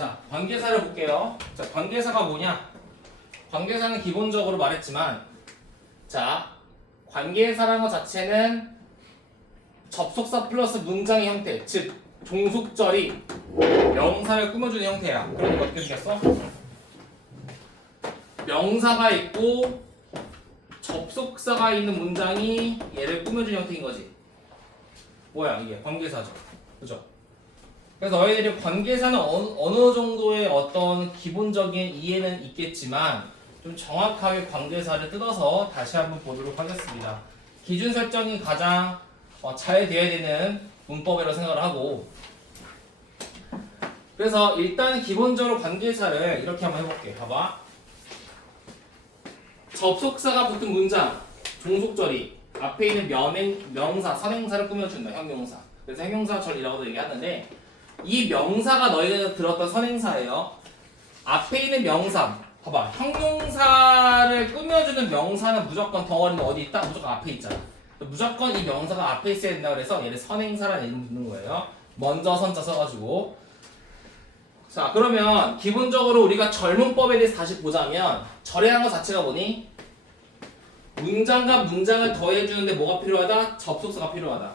자, 관계사를 볼게요. 자, 관계사가 뭐냐? 관계사는 기본적으로 말했지만, 자, 관계사라는 것 자체는 접속사 플러스 문장의 형태, 즉 종속절이 명사를 꾸며주는 형태야. 그러니까 어떻게 생겼어? 명사가 있고 접속사가 있는 문장이 얘를 꾸며주는 형태인 거지. 뭐야 이게? 관계사죠. 그죠? 그래서 너희들이 관계사는 어느 정도의 어떤 기본적인 이해는 있겠지만 좀 정확하게 관계사를 뜯어서 다시 한번 보도록 하겠습니다. 기준 설정이 가장 잘 돼야 되는 문법이라고 생각을 하고, 그래서 일단 기본적으로 관계사를 이렇게 한번 해볼게. 봐봐. 접속사가 붙은 문장, 종속절이 앞에 있는 명사, 선행사를 꾸며준다. 형용사. 그래서 형용사절이라고도 얘기하는데, 이 명사가 너희가 들었던 선행사예요. 앞에 있는 명사, 봐봐. 형용사를 꾸며주는 명사는 무조건 덩어리는 어디 있다? 무조건 앞에 있잖아. 무조건 이 명사가 앞에 있어야 된다 그래서 얘를 선행사라는 이름 붙는 거예요. 먼저 선자 써가지고. 자, 그러면 기본적으로 우리가 절문법에 대해서 다시 보자면, 절이라는 것 자체가 뭐니? 문장과 문장을 더해주는데 뭐가 필요하다? 접속사가 필요하다.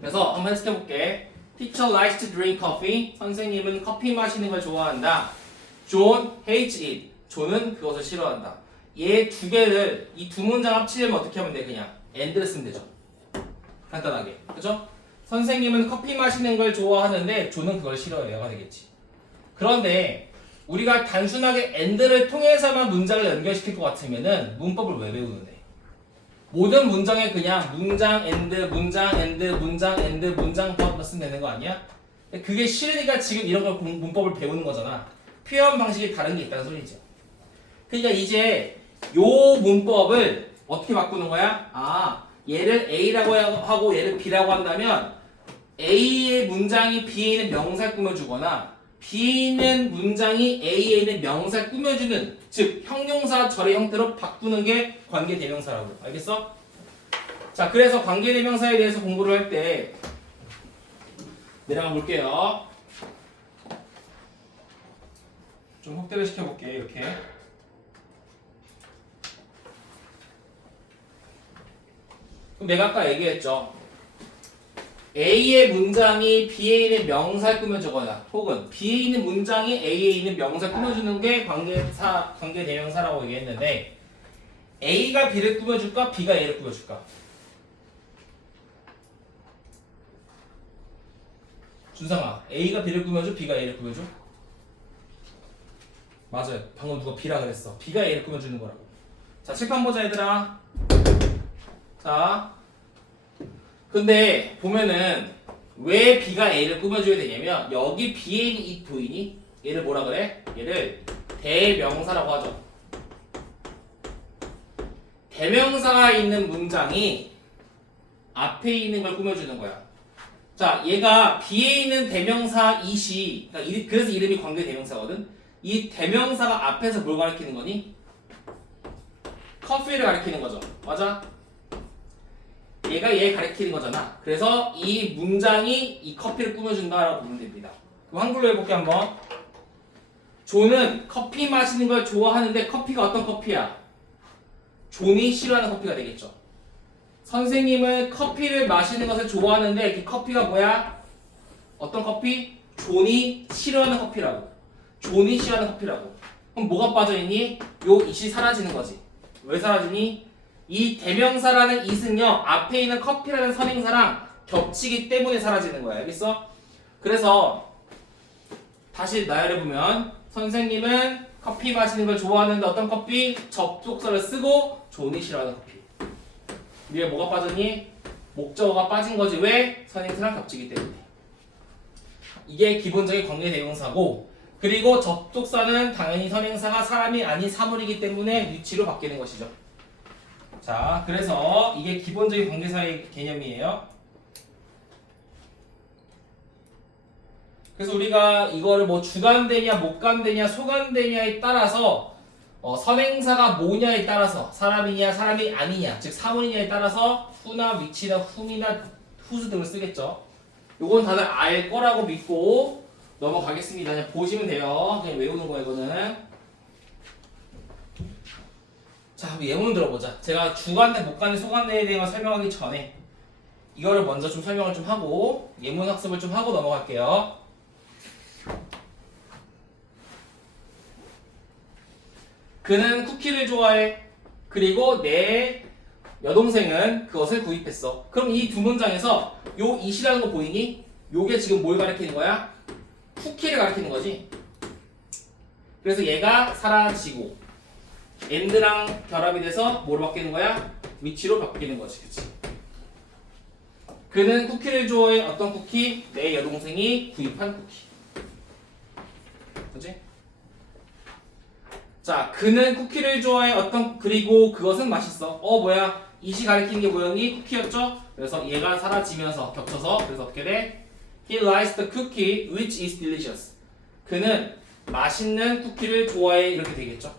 그래서 한번 해석해볼게. Teacher likes to drink coffee. 선생님은 커피 마시는 걸 좋아한다. John hates it. 존은 그것을 싫어한다. 얘 두 개를, 이 두 문장 합치려면 어떻게 하면 돼? 그냥 and를 쓰면 되죠. 간단하게. 그죠? 선생님은 커피 마시는 걸 좋아하는데 존은 그걸 싫어해요가 되겠지. 그런데 우리가 단순하게 and를 통해서만 문장을 연결시킬 것 같으면은 문법을 왜 배우는데? 모든 문장에 그냥 문장 and, 문장 and, 문장 and, 문장 더 쓰면 되는 거 아니야? 그게 싫으니까 지금 이런 걸 문법을 배우는 거잖아. 표현 방식이 다른 게 있다는 소리죠. 그러니까 이제 요 문법을 어떻게 바꾸는 거야? 아, 얘를 A라고 하고 얘를 B라고 한다면 A의 문장이 B에 있는 명사를 꾸며주거나 B에 있는 문장이 A에 있는 명사를 꾸며주는, 즉 형용사 절의 형태로 바꾸는 게 관계대명사라고. 알겠어? 자, 그래서 관계대명사에 대해서 공부를 할 때 내려가 볼게요. 좀 확대를 시켜볼게. 이렇게. 그럼 내가 아까 얘기했죠. A의 문장이 B에 있는 명사를 꾸며주거나 혹은 B에 있는 문장이 A에 있는 명사를 꾸며주는 게 관계대명사라고 얘기했는데, A가 B를 꾸며줄까? B가 A를 꾸며줄까? 준상아, A가 B를 꾸며줘? B가 A를 꾸며줘? 맞아요. 방금 누가 B라 그랬어. B가 A를 꾸며주는 거라고. 자, 칠판 보자 얘들아. 자, 근데 보면은 왜 B가 A를 꾸며줘야 되냐면, 여기 B에 있는 이 보이니? 얘를 뭐라 그래? 얘를 대명사라고 하죠. 대명사가 있는 문장이 앞에 있는 걸 꾸며주는 거야. 자, 얘가 B에 있는 대명사 it이, 그러니까 그래서 이름이 관계대명사거든. 이 대명사가 앞에서 뭘 가리키는 거니? 커피를 가리키는 거죠. 맞아? 얘가 얘 가리키는 거잖아. 그래서 이 문장이 이 커피를 꾸며준다라고 보면 됩니다. 그럼 한글로 해볼게 한번. 존은 커피 마시는 걸 좋아하는데 커피가 어떤 커피야? 존이 싫어하는 커피가 되겠죠. 선생님은 커피를 마시는 것을 좋아하는데 그 커피가 뭐야? 어떤 커피? 존이 싫어하는 커피라고. 존이 싫어하는 커피라고. 그럼 뭐가 빠져있니? 요 it이 사라지는 거지. 왜 사라지니? 이 대명사라는 it은요, 앞에 있는 커피라는 선행사랑 겹치기 때문에 사라지는 거야. 알겠어? 그래서 다시 나열해보면, 선생님은 커피 마시는 걸 좋아하는데 어떤 커피? 접속사를 쓰고 존이 싫어하는 커피. 위에 뭐가 빠졌니? 목적어가 빠진 거지. 왜? 선행사랑 겹치기 때문에. 이게 기본적인 관계대명사고, 그리고 접속사는 당연히 선행사가 사람이 아닌 사물이기 때문에 위치로 바뀌는 것이죠. 자, 그래서 이게 기본적인 관계사의 개념이에요. 그래서 우리가 이거를 뭐 주관되냐, 목관되냐, 소관되냐에 따라서 선행사가 뭐냐에 따라서 사람이냐, 사람이 아니냐, 즉 사물이냐에 따라서 후나 위치나 whom이나 whose 등을 쓰겠죠. 요건 다들 알 거라고 믿고 넘어가겠습니다. 그냥 보시면 돼요. 그냥 외우는 거예요, 이거는. 자, 한번 예문 들어보자. 제가 주관대, 목관대, 소관대에 대한 걸 설명하기 전에 이거를 먼저 좀 설명을 좀 하고 예문 학습을 좀 하고 넘어갈게요. 그는 쿠키를 좋아해. 그리고 내 여동생은 그것을 구입했어. 그럼 이 두 문장에서 요 it이라는 거 보이니? 요게 지금 뭘 가리키는 거야? 쿠키를 가리키는 거지. 그래서 얘가 사라지고 and랑 결합이 돼서 뭐로 바뀌는 거야? 위치로 바뀌는 거지. 그치? 그는 쿠키를 좋아해. 어떤 쿠키? 내 여동생이 구입한 쿠키. 그치? 자, 그는 쿠키를 좋아해. 그리고 그것은 맛있어. 뭐야? it이 가리키는 게 뭐였니? 쿠키였죠? 그래서 얘가 사라지면서 겹쳐서 그래서 어떻게 돼? He likes the cookie which is delicious. 그는 맛있는 쿠키를 좋아해. 이렇게 되겠죠?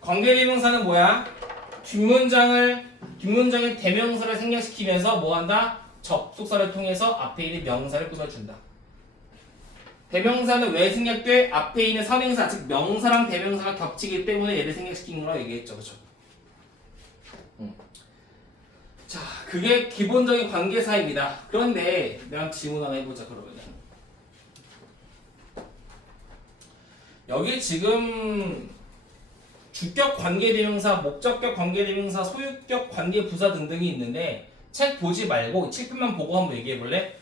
관계대명사는 뭐야? 뒷문장의 대명사를 생략시키면서 뭐한다? 접속사를 통해서 앞에 있는 명사를 꾸며준다. 대명사는 왜 생략돼? 앞에 있는 선행사, 즉 명사랑 대명사가 겹치기 때문에 얘를 생략시킨 거라고 얘기했죠. 그렇죠? 자, 그게 기본적인 관계사입니다. 그런데 내가 질문 하나 해보자. 그러면 여기 지금 주격 관계대명사, 목적격 관계대명사, 소유격 관계부사 등등이 있는데 책 보지 말고 칠판만 보고 한번 얘기해볼래?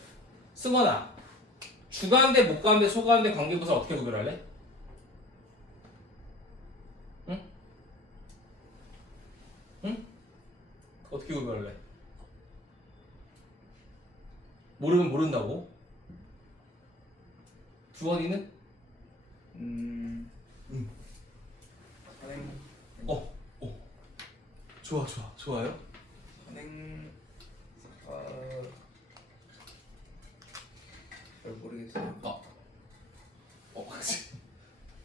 승원아, 주관대, 목관대, 소관대 관계부사 어떻게 구별할래? 응? 응? 어떻게 구별할래? 모르면 모른다고? 주원이는? 선행 좋아요. 선행 잘 모르겠어요.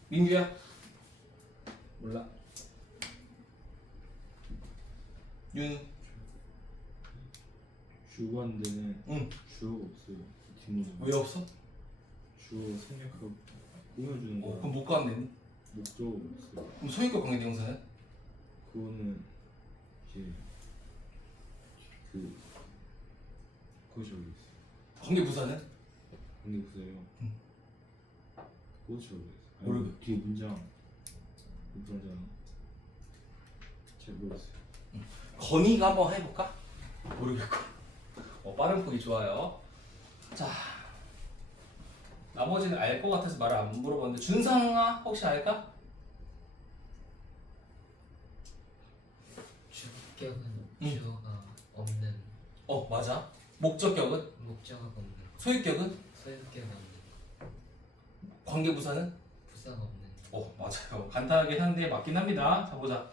민규야? 몰라. 윤. 주관대는 응. 주어가 없어요. 뒷문장. 왜 없어? 주어 생략하고 꾸며주는 거. 그럼 목관대는? 목적어가 없어요. 그럼 소유격 관계대명사는? 그거는 이제 그것이 어디 있어요? 관계부사는? 관계 보세요. 응. 그것이 어디 있어요? 모르겠- 뒤에 문장 잘 모르겠어요. 건의가 한번 해볼까? 모르겠고. 빠른 폭이 좋아요. 자, 나머지는 알 것 같아서 말을 안 물어봤는데 준상아 혹시 알까? 주격은 응. 주어가 없는 맞아. 목적격은? 목적어가 없는 소유격은? 소유격 없는 관계부사는? 부사가 없는 맞아요. 간단하긴 한데 맞긴 합니다. 자, 보자.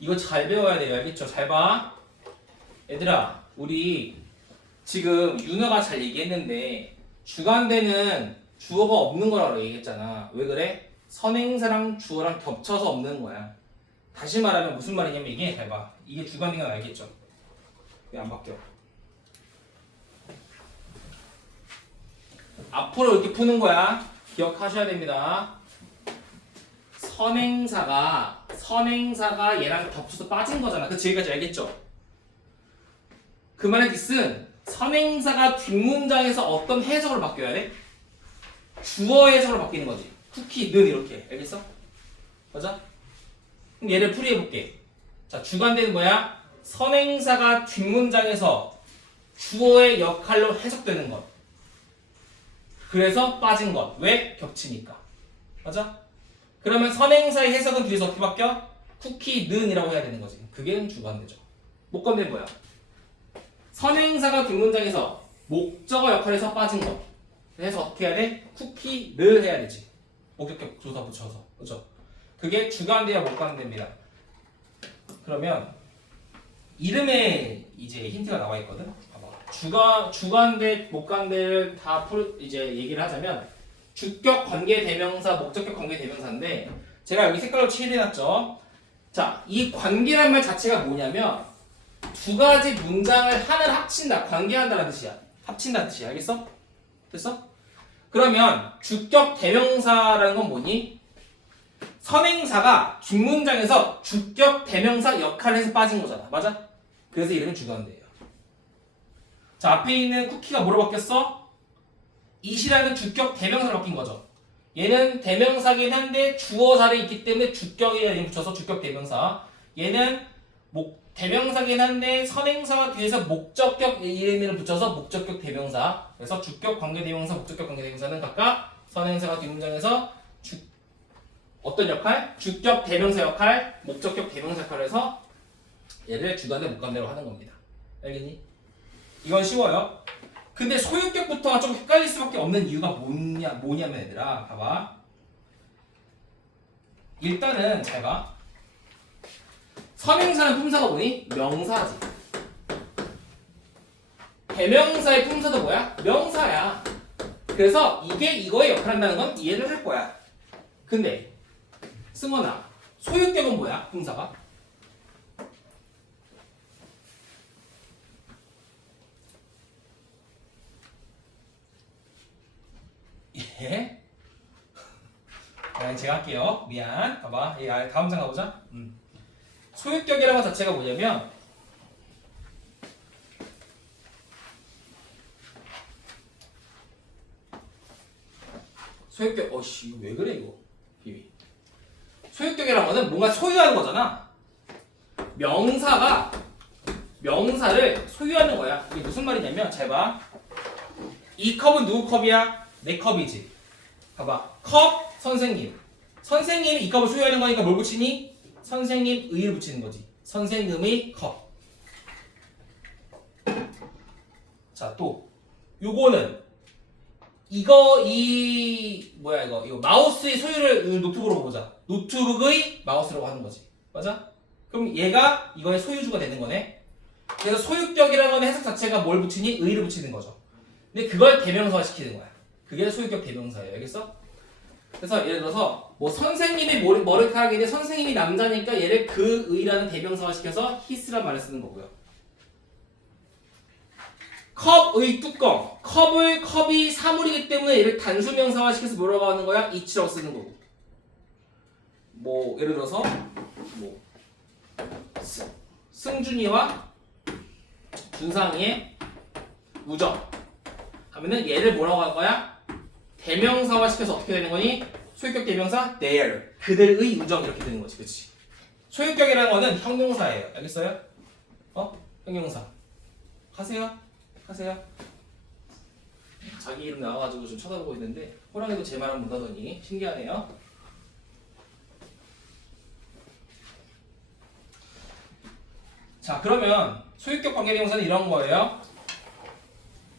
이거 잘 배워야 돼요. 알겠죠? 잘 봐. 얘들아, 우리 지금 윤호가 잘 얘기했는데 주관대는 주어가 없는 거라고 얘기했잖아. 왜 그래? 선행사랑 주어랑 겹쳐서 없는 거야. 다시 말하면 무슨 말이냐면 이게 잘 봐. 이게 주관대는 알겠죠? 왜 안 바뀌어? 앞으로 이렇게 푸는 거야. 기억하셔야 됩니다. 선행사가 얘랑 겹쳐서 빠진 거잖아. 그치? 여기까지 알겠죠? 그 말의 뜻은 선행사가 뒷문장에서 어떤 해석으로 바뀌어야 돼? 주어 해석으로 바뀌는 거지. 쿠키는 이렇게. 알겠어? 맞아? 그럼 얘를 풀이해볼게. 자, 주관대는 뭐야? 선행사가 뒷문장에서 주어의 역할로 해석되는 것. 그래서 빠진 것. 왜? 겹치니까. 맞아? 그러면 선행사의 해석은 뒤에서 어떻게 바뀌어? 쿠키는이라고 해야 되는 거지. 그게 주관대죠. 목관대는 뭐야? 선행사가 뒷문장에서 목적어 역할에서 빠진 것. 그래서 어떻게 해야 돼? 쿠키를 해야 되지. 목적격 조사 붙여서. 그렇죠? 그게 주관대와 목관대입니다. 그러면 이름에 이제 힌트가 나와 있거든. 봐봐. 주관대, 목관대를 다 이제 얘기를 하자면 주격 관계 대명사, 목적격 관계 대명사인데 제가 여기 색깔로 칠해놨죠. 자, 이 관계란 말 자체가 뭐냐면 두 가지 문장을 하나를 합친다, 관계한다는 뜻이야. 합친다는 뜻이야. 알겠어? 됐어? 그러면 주격 대명사라는 건 뭐니? 선행사가 뒷문장에서 주격 대명사 역할을 해서 빠진 거잖아. 맞아? 그래서 이름이 주관대예요. 자, 앞에 있는 쿠키가 뭐로 바뀌었어? it이라는 주격 대명사로 바뀐 거죠. 얘는 대명사긴 한데 주어 자리에 있기 때문에 주격에 붙여서 주격 대명사. 얘는 대명사긴 한데 선행사가 뒤에서 목적격 이름을 붙여서 목적격 대명사. 그래서 주격 관계 대명사, 목적격 관계 대명사는 각각 선행사가 뒷문장에서 어떤 역할? 주격 대명사 역할, 목적격 대명사 역할을 해서 얘를 주관대 목관대로 하는 겁니다. 알겠니? 이건 쉬워요. 근데 소유격부터가 좀 헷갈릴 수밖에 없는 이유가 뭐냐면 얘들아 봐봐. 일단은 잘 봐. 선행사는 품사가 뭐니? 명사지. 대명사의 품사도 뭐야? 명사야. 그래서 이게 이거의 역할을 한다는 건 이해를 할 거야. 근데 승원아, 소유격은 뭐야? 품사가? 예? 제가 할게요. 미안. 봐봐. 다음 장 가보자. 소유격이라는 것 자체가 뭐냐면 소유격 어씨 이거 왜 그래 이거 비비. 소유격이라는 거는 뭔가 소유하는 거잖아. 명사가 명사를 소유하는 거야. 이게 무슨 말이냐면 잘 봐. 이 컵은 누구 컵이야? 내 컵이지. 봐봐. 컵 선생님. 선생님이 이 컵을 소유하는 거니까 뭘 붙이니? 선생님 의를 붙이는 거지. 선생님의 컵. 자, 또 요거는 이거 마우스의 소유를 노트북으로 보자. 노트북의 마우스라고 하는 거지. 맞아? 그럼 얘가 이거의 소유주가 되는 거네. 그래서 소유격이라는 건 해석 자체가 뭘 붙이니? 의를 붙이는 거죠. 근데 그걸 대명사화 시키는 거야. 그게 소유격 대명사예요. 알겠어? 그래서 예를 들어서 뭐 선생님이 머리카락인데 선생님이 남자니까 얘를 그 의라는 대명사화 시켜서 his란 말을 쓰는 거고요. 컵의 뚜껑. 컵이 사물이기 때문에 얘를 단수명사화 시켜서 뭐라고 하는 거야? it라고 쓰는 거고. 뭐 예를 들어서 뭐 승준이와 준상이의 우정 하면은 얘를 뭐라고 할 거야? 대명사화 시켜서 어떻게 되는 거니? 소유격 대명사 their 그들의 우정 이렇게 되는 거지. 그치? 소유격이라는 거는 형용사예요. 알겠어요? 형용사. 하세요. 자기 이름 나와가지고 좀 쳐다보고 있는데 호랑이도 제 말은 못하더니 신기하네요. 자, 그러면 소유격 관계대명사는 이런 거예요.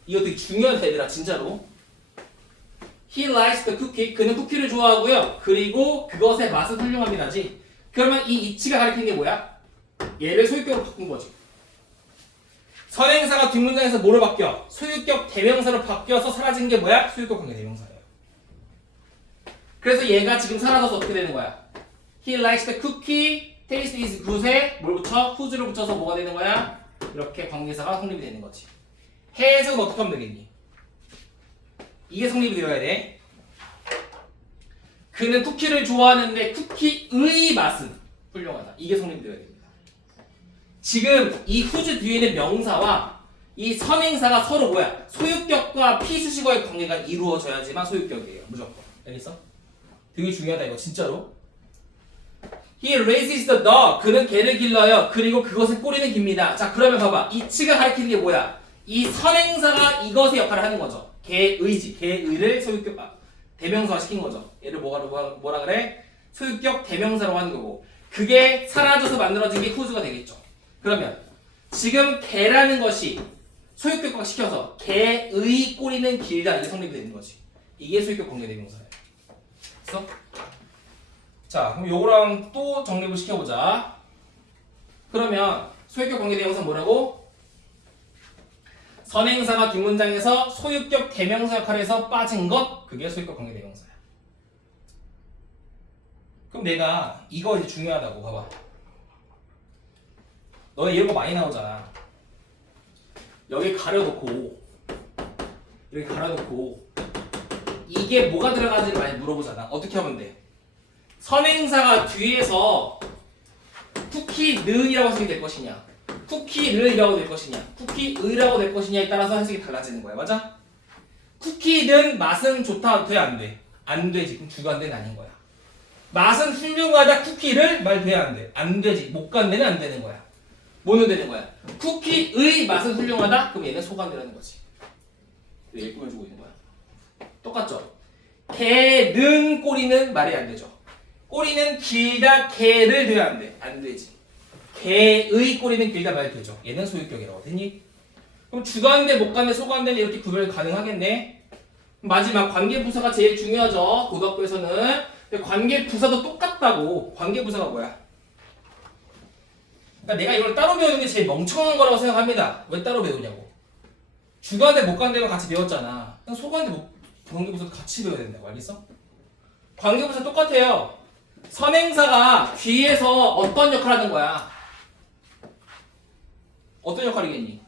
이거 되게 중요한 얘들아 진짜로. He likes the cookie. 그는 쿠키를 좋아하고요. 그리고 그것의 맛은 훌륭합니다지. 그러면 이 it가 가리키는 게 뭐야? 얘를 소유격으로 바꾼 거지. 선행사가 뒷문장에서 뭐로 바뀌어? 소유격 대명사로 바뀌어서 사라진 게 뭐야? 소유격 관계 대명사예요. 그래서 얘가 지금 사라져서 어떻게 되는 거야? He likes the cookie. Taste is good에 뭘 붙여? whose를 붙여서 뭐가 되는 거야? 이렇게 관계사가 성립이 되는 거지. 해석은 어떻게 하면 되겠니? 이게 성립이 되어야 돼. 그는 쿠키를 좋아하는데 쿠키의 맛은 훌륭하다. 이게 성립이 되어야 됩니다. 지금 이 whose 뒤에 있는 명사와 이 선행사가 서로 뭐야? 소유격과 피수식어의 관계가 이루어져야지만 소유격이에요. 무조건. 알겠어? 되게 중요하다 이거 진짜로. He raises the dog. 그는 개를 길러요. 그리고 그것의 꼬리는 깁니다. 자, 그러면 봐봐. it가 가리키는 게 뭐야? 이 선행사가 이것의 역할을 하는 거죠. 개의지. 개의를 소유격 대명사화 시킨 거죠. 얘를 뭐라 그래? 소유격 대명사로 하는 거고. 그게 사라져서 만들어진 게 whose가 되겠죠. 그러면 지금 개라는 것이 소유격화 시켜서 개의 꼬리는 길다. 이게 성립이 되는 거지. 이게 소유격 관계 대명사예요. 됐어? 자, 그럼 요거랑 또 정립을 시켜보자. 그러면 소유격 관계 대명사 뭐라고? 선행사가 뒷문장에서 소유격 대명사 역할을 해서 빠진 것, 그게 소유격 관계 대명사야. 그럼 내가 이거 이제 중요하다고 봐봐. 너네 이런 거 많이 나오잖아. 여기 가려놓고 여기 가려놓고 이게 뭐가 들어가는지 많이 물어보잖아. 어떻게 하면 돼? 선행사가 뒤에서 쿠키는이라고 해석이 될 것이냐, 쿠키를이라고 될 것이냐, 쿠키의라고 될 것이냐에 따라서 해석이 달라지는 거야. 맞아? 쿠키는 맛은 좋다 돼 안 돼? 안 되지. 그럼 주관대는 아닌 거야. 맛은 훌륭하다 쿠키를 말 돼 안 돼? 안 되지. 목관대는 안 되는 거야. 뭐는 되는 거야? 쿠키의 맛은 훌륭하다? 그럼 얘는 소관대라는 거지. 얘 꾸며주고 있는 거야. 똑같죠? 개는 꼬리는 말이 안 되죠. 꼬리는 길다 개를 돼야 안 돼. 안 되지. 개의 꼬리는 길다 말이 되죠. 얘는 소유격이라고 되니? 그럼 주관대, 목관대, 소관대는 이렇게 구별 가능하겠네. 마지막 관계부사가 제일 중요하죠. 고등학교에서는. 근데 관계부사도 똑같다고. 관계부사가 뭐야? 그러니까 내가 이걸 따로 배우는 게 제일 멍청한 거라고 생각합니다. 왜 따로 배우냐고. 주관대, 목관대만 같이 배웠잖아. 그냥 소관대, 관계부사도 같이 배워야 된다고. 알겠어? 관계부사 똑같아요. 선행사가 뒤에서 어떤 역할을 하는 거야? 어떤 역할이겠니?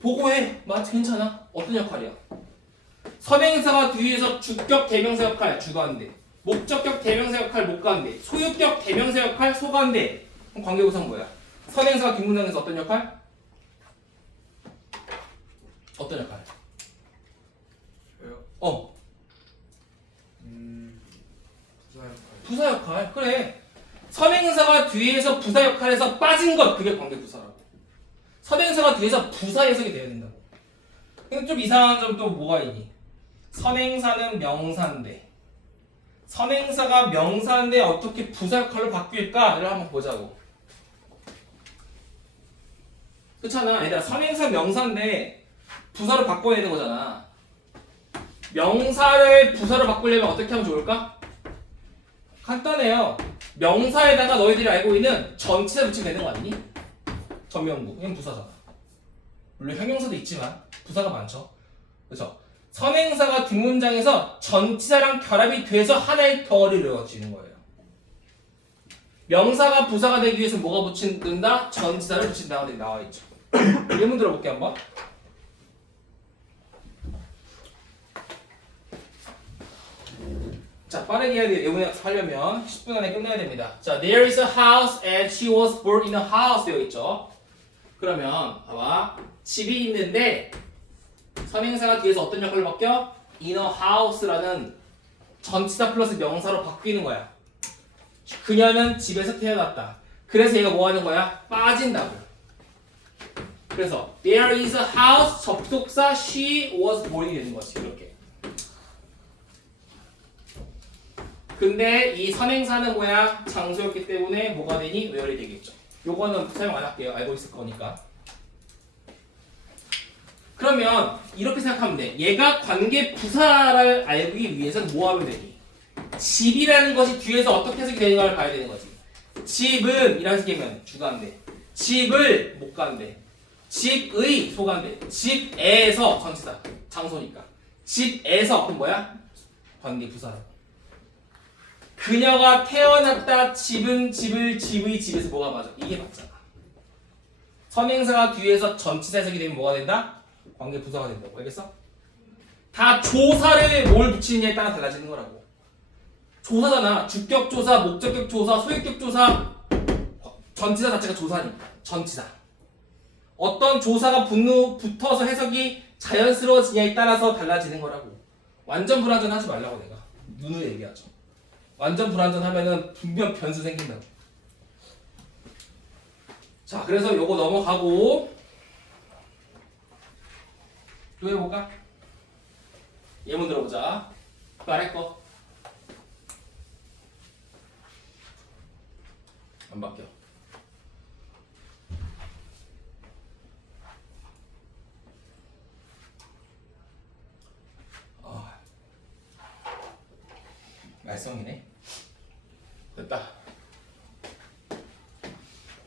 보고해. 맞아, 괜찮아. 어떤 역할이야? 선행사가 뒤에서 주격 대명사 역할 주관대, 목적격 대명사 역할 목관대, 소유격 대명사 역할 소관대. 그럼 관계부사는 뭐야? 선행사가 뒷문장에서 어떤 역할? 어떤 역할? 저요? 부사 역할. 부사 역할. 그래. 선행사가 뒤에서 부사 역할에서 빠진 것, 그게 관계부사라고. 선행사가 뒤에서 부사 해석이 돼야 된다고. 근데 좀 이상한 점 또 뭐가 있니? 선행사는 명사인데, 선행사가 명사인데 어떻게 부사 역할로 바뀔까를 한번 보자고. 그렇잖아. 얘들아, 선행사 명사인데 부사로 바꿔야 되는 거잖아. 명사를 부사로 바꾸려면 어떻게 하면 좋을까? 간단해요. 명사에다가 너희들이 알고 있는 전치사 붙이면 되는 거 아니니? 전명구. 이건 부사잖아. 물론 형용사도 있지만 부사가 많죠. 그렇죠? 선행사가 뒷문장에서 전치사랑 결합이 돼서 하나의 덩어리를 이루어지는 거예요. 명사가 부사가 되기 위해서 뭐가 붙인다? 전치사를 붙인다고 나와 있죠. 예문 들어볼게 한번. 자, 빠르게 해야 돼요. 예문에 하려면 10분 안에 끝내야 됩니다. 자, there is a house and she was born in a house 되어 있죠. 그러면 봐봐. 집이 있는데 선행사가 뒤에서 어떤 역할을 맡겨? in a house라는 전치사 플러스 명사로 바뀌는 거야. 그녀는 집에서 태어났다. 그래서 얘가 뭐 하는 거야? 빠진다고. 그래서 there is a house 접속사 she was born이 되는 거지. 이렇게. 근데 이 선행사는 뭐야? 장소였기 때문에 뭐가 되니? where이 되겠죠. 요거는 사용 안 할게요. 알고 있을 거니까. 그러면 이렇게 생각하면 돼. 얘가 관계 부사를 알기 위해서는 뭐 하면 되니? 집이라는 것이 뒤에서 어떻게 해석이 되는가를 봐야 되는 거지. 집은 이라는 식이면 주관대, 집을 목관대, 집의 소관대, 집에서 전치사 장소니까 집에서 그럼 뭐야? 관계 부사라고. 그녀가 태어났다. 집은 집을 집의 집에서 뭐가 맞아? 이게 맞잖아. 선행사가 뒤에서 전치사 해석이 되면 뭐가 된다? 관계 부사가 된다고. 알겠어? 다 조사를 뭘 붙이느냐에 따라 달라지는 거라고. 조사잖아. 주격 조사, 목적격 조사, 소유격 조사. 전치사 자체가 조사니까. 전치사. 어떤 조사가 붙어서 해석이 자연스러워지냐에 따라서 달라지는 거라고. 완전 불완전하지 말라고 내가 눈으로 얘기하죠. 완전 불완전하면은 분명 변수 생긴다고. 자, 그래서 요거 넘어가고 또 해볼까? 예문 들어보자. 또 아래 거. 안 바뀌어. 말썽이네. 됐다.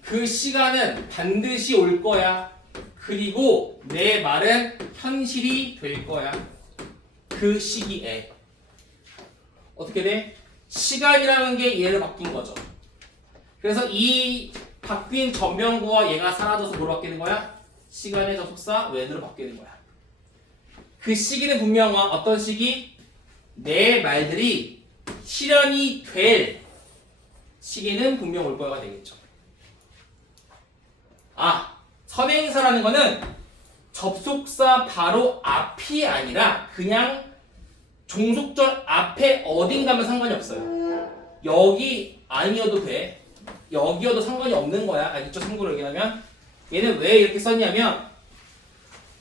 그 시간은 반드시 올 거야. 그리고 내 말은 현실이 될 거야. 그 시기에. 어떻게 돼? 시간이라는 게 얘를 바꾼 거죠. 그래서 이 바뀐 전명구와 얘가 사라져서 뭐로 바뀌는 거야? 시간의 접속사 when으로 바뀌는 거야. 그 시기는 분명한 어떤 시기? 내 말들이 실현이 될 시기는 분명 올 거가 되겠죠. 선행사라는 거는 접속사 바로 앞이 아니라 그냥 종속절 앞에 어딘가면 상관이 없어요. 여기 아니어도 돼. 여기여도 상관이 없는 거야. 알겠죠? 참고로 얘기하면 얘는 왜 이렇게 썼냐면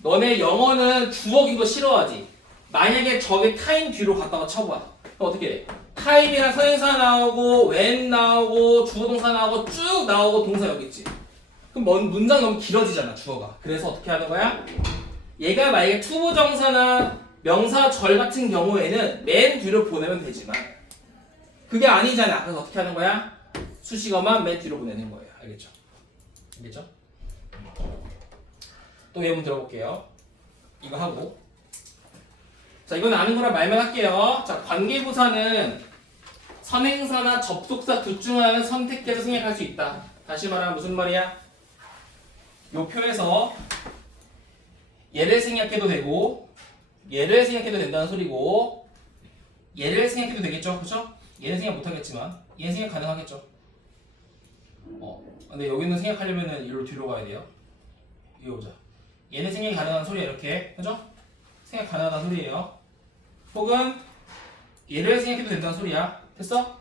너네 영어는 주어긴 거 싫어하지. 만약에 저게 타임 뒤로 갔다가 쳐봐. 그럼 어떻게 돼? 타임이랑 선행사 나오고 when 나오고 주어동사 나오고 쭉 나오고 동사 여기 있지. 그럼 문장 너무 길어지잖아 주어가. 그래서 어떻게 하는 거야? 얘가 만약에 투부정사나 명사절 같은 경우에는 맨 뒤로 보내면 되지만 그게 아니잖아. 그래서 어떻게 하는 거야? 수식어만 맨 뒤로 보내는 거예요. 알겠죠? 알겠죠? 또 예문 들어볼게요. 이거 하고 자 이건 아는 거라 말만 할게요. 자 관계부사는 선행사나 접속사 둘 중 하나는 선택해서 생략할 수 있다. 다시 말하면 무슨 말이야? 요 표에서 얘를 생략해도 되고 얘를 생략해도 된다는 소리고 얘를 생략해도 되겠죠? 그쵸? 얘는 생략 못하겠지만 얘는 생략 가능하겠죠? 근데 여기는 생략하려면은 이리로 뒤로 가야 돼요. 이거 보자. 얘는 생략이 가능한 소리야 이렇게. 그죠? 생략 가능하다는 소리예요. 혹은 얘를 생략해도 된다는 소리야. 됐어?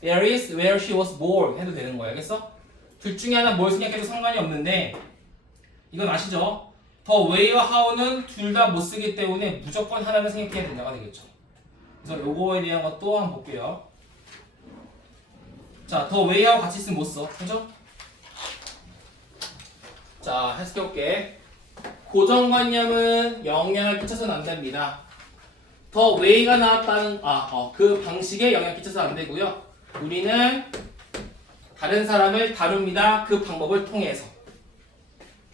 There is where she was born 해도 되는 거야. 알겠어? 둘 중에 하나 뭘 생략해도 상관이 없는데 이건 아시죠? the way와 how는 둘 다 못 쓰기 때문에 무조건 하나는 생략해야 된다가 되겠죠. 그래서 요거에 대한 것도 한번 볼게요. 자, the way하고 같이 쓰면 못 써. 그죠? 자, 해석해볼게. 고정관념은 영향을 끼쳐서는 안 됩니다. the way가 나왔다는 그 방식에 영향을 끼쳐서 안 되고요. 우리는 다른 사람을 다룹니다. 그 방법을 통해서.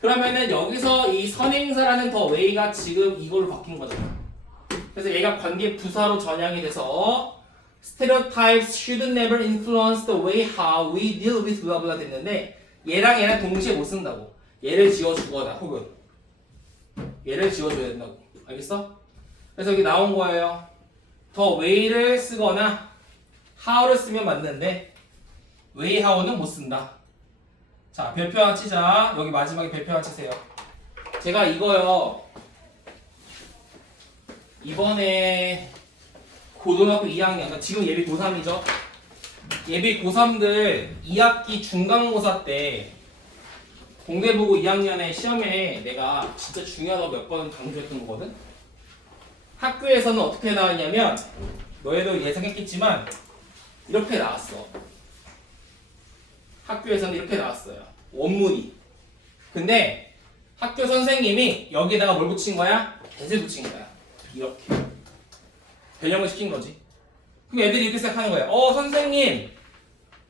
그러면은 여기서 이 선행사라는 the way가 지금 이걸로 바뀐 거잖아. 그래서 얘가 관계 부사로 전향이 돼서 stereotypes should never influence the way how we deal with blah blah 됐는데 얘랑 얘랑 동시에 못 쓴다고. 얘를 지워주거나 혹은 얘를 지워줘야 된다고. 알겠어? 그래서 여기 나온 거예요. the way를 쓰거나 how를 쓰면 맞는데 way how는 못 쓴다. 자, 별표 하나 치자. 여기 마지막에 별표 하나 치세요. 제가 이거요. 이번에 고등학교 2학년, 그러니까 지금 예비 고3이죠. 예비 고3들 2학기 중간고사 때 공대보고 2학년에 시험에 내가 진짜 중요하다고 몇 번 강조했던 거거든. 학교에서는 어떻게 나왔냐면 너희도 예상했겠지만 이렇게 나왔어. 학교에서는 이렇게 나왔어요. 원문이. 근데 학교 선생님이 여기에다가 뭘 붙인 거야? 대을 붙인 거야. 이렇게. 변형을 시킨 거지. 그럼 애들이 이렇게 생각하는 거야. 선생님,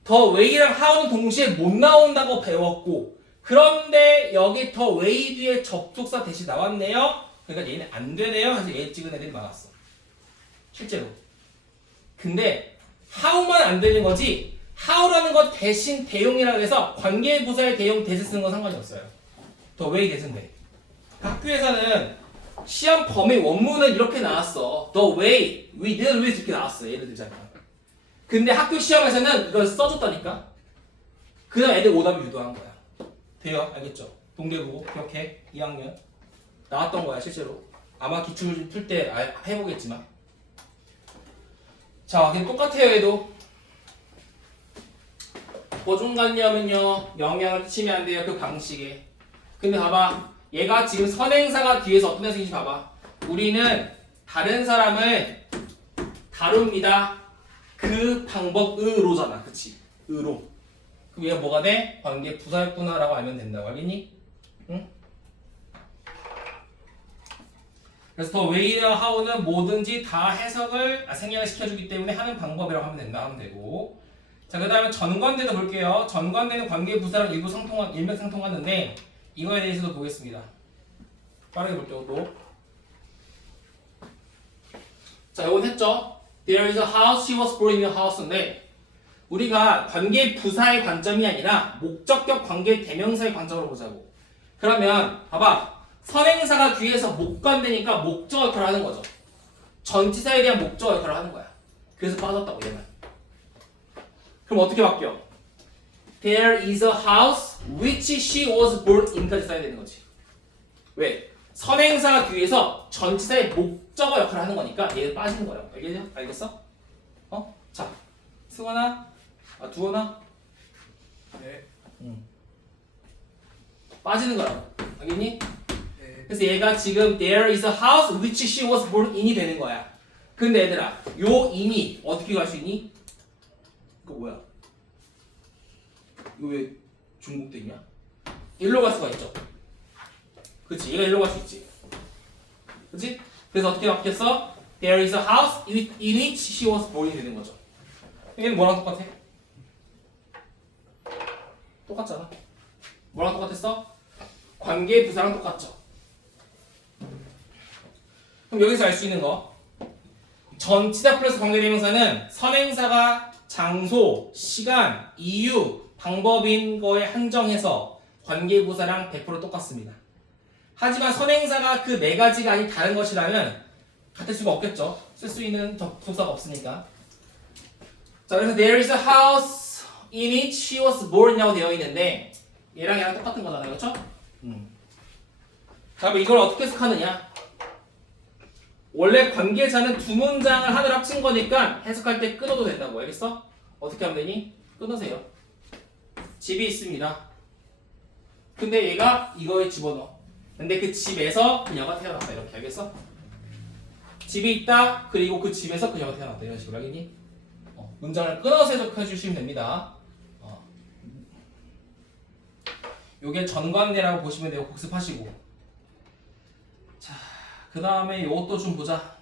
더 웨이랑 하우는 동시에 못 나온다고 배웠고, 그런데 여기 더 웨이 뒤에 접속사 대신 나왔네요? 그러니까 얘는 안 되네요? 해서 얘 찍은 애들이 많았어. 실제로. 근데 하우만 안 되는 거지, how라는 거 대신 대용이라고 해서 관계부사의 대용 대신 쓰는 건 상관이 없어요. 더 웨이 대신 돼. 학교에서는 시험 범위 원문은 이렇게 나왔어. The way we deal with 이렇게 나왔어. 예를 들자면. 근데 학교 시험에서는 이걸 써줬다니까. 그다음 애들 오답을 유도한 거야. 돼요? 알겠죠? 동대보고 기억해. 2학년 나왔던 거야 실제로. 아마 기출 풀 때 해보겠지만. 자, 그냥 똑같아요 얘도. 고정관념은요 영향을 끼치면 안 돼요. 그 방식에. 근데 봐봐. 얘가 지금 선행사가 뒤에서 어떤 녀석인지 봐봐. 우리는 다른 사람을 다룹니다. 그 방법으로잖아. 그치? 으로. 그럼 얘가 뭐가 돼? 관계 부사였구나 라고 알면 된다고. 알겠니? 응? 그래서 더 way와 how는 뭐든지 다 해석을 생략을 시켜주기 때문에 하는 방법이라고 하면 된다 하면 되고. 자, 그 다음에 전관대도 볼게요. 전관대는 관계 부사랑 일맥상통하는데 이거에 대해서도 보겠습니다. 빠르게 볼게요. 또. 자, 이건 했죠. There is a house, she was born in a house인데 우리가 관계 부사의 관점이 아니라 목적격 관계 대명사의 관점으로 보자고. 그러면 봐봐. 선행사가 뒤에서 목관되니까 목적어를 하는 거죠. 전치사에 대한 목적 역할을 하는 거야. 그래서 빠졌다고 얘는. 그럼 어떻게 바뀌어? There is a house which she was born in까지 써야 되는 거지. 왜? 선행사 뒤에서 전치사의 목적어 역할을 하는 거니까 얘는 빠지는 거라고. 알겠어? 자, 승원아, 두원아, 네. 빠지는 거라고. 알겠니? 네. 그래서 얘가 지금 there is a house which she was born in이 되는 거야. 근데 얘들아, 요 in이 어떻게 갈 수 있니? 이거 뭐야? 이거 왜 중복돼 있냐? 일로 갈 수가 있죠. 그치? 얘가 일로 갈 수 있지. 그치? 그래서 어떻게 바뀌었어? There is a house in which she was born이 되는 거죠. 얘는 뭐랑 똑같아? 똑같잖아. 뭐랑 똑같았어? 관계 부사랑 똑같죠. 그럼 여기서 알 수 있는 거 전치사 플러스 관계대명사는 선행사가 장소, 시간, 이유, 방법인 거에 한정해서 관계부사랑 100% 똑같습니다. 하지만 선행사가 그 네 가지가 아닌 다른 것이라면 같을 수가 없겠죠. 쓸 수 있는 접속사가 없으니까. 자, 그래서 there is a house in which she was born이라고 되어 있는데 얘랑 얘랑 똑같은 거잖아요, 그렇죠? 자, 그럼 이걸 어떻게 해석하느냐? 원래 관계자는 두 문장을 하나로 합친 거니까 해석할 때 끊어도 된다고. 알겠어? 어떻게 하면 되니? 끊으세요. 집이 있습니다. 근데 얘가 이거에 집어넣어. 근데 그 집에서 그녀가 태어났다. 이렇게. 알겠어? 집이 있다. 그리고 그 집에서 그녀가 태어났다. 이런 식으로. 알겠니? 문장을 끊어서 해석해 주시면 됩니다. 요게 전관계라고 보시면 돼요. 복습하시고. 자, 그 다음에 요것도 좀 보자.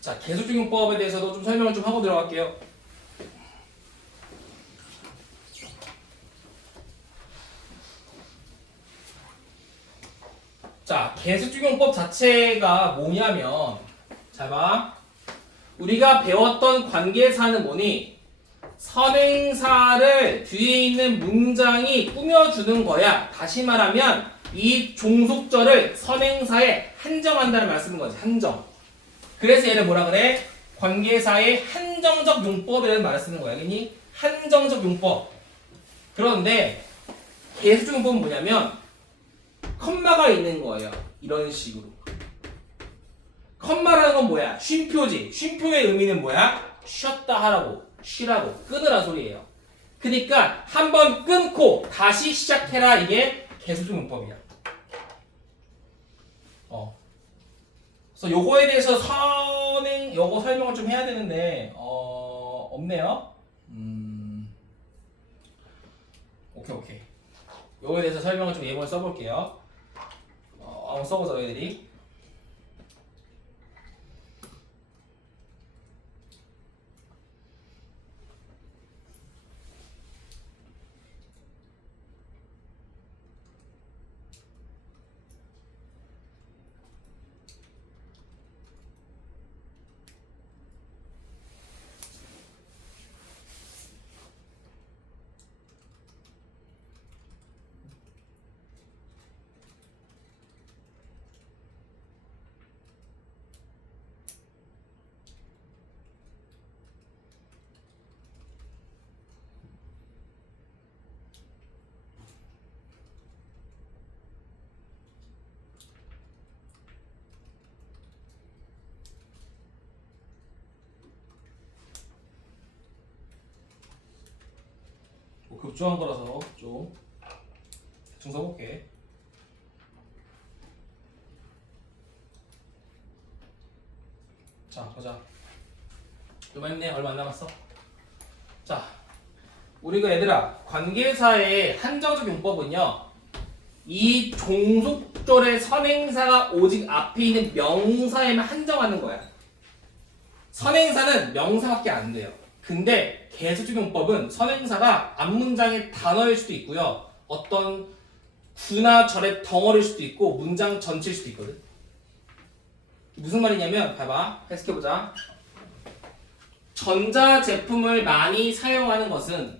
자, 계속적용법에 대해서도 좀 설명을 좀 하고 들어갈게요. 자, 계속적용법 자체가 뭐냐면, 잘 봐. 우리가 배웠던 관계사는 뭐니? 선행사를 뒤에 있는 문장이 꾸며주는 거야. 다시 말하면 이 종속절을 선행사에 한정한다는 말씀인 거지. 한정. 그래서 얘를 뭐라 그래? 관계사의 한정적 용법이라는 말을 쓰는 거야. 알겠니? 한정적 용법. 그런데 계속적 용법은 뭐냐면 컴마가 있는 거예요. 이런 식으로. 컴마라는 건 뭐야? 쉼표지. 쉼표의 의미는 뭐야? 쉬었다 하라고. 쉬라고. 끊으라 소리예요. 그러니까 한번 끊고 다시 시작해라. 이게 계속적 용법이야. 그래서 요거에 대해서 요거 설명을 좀 해야 되는데 없네요. 오케이. 요거에 대해서 설명을 좀 예문을 써볼게요. 한번 써보자 너희들이. 급조한 거라서 좀 대충 써볼게. 자, 보자. 얼마 있네? 얼마 안 남았어? 자, 우리가 얘들아 관계사의 한정적 용법은요, 이 종속절의 선행사가 오직 앞에 있는 명사에만 한정하는 거야. 선행사는 명사밖에 안 돼요. 근데 계속적 용법은 선행사가 앞문장의 단어일 수도 있고요, 어떤 구나 절의 덩어리일 수도 있고 문장 전체일 수도 있거든. 무슨 말이냐면 봐봐, 해석해보자. 전자제품을 많이 사용하는 것은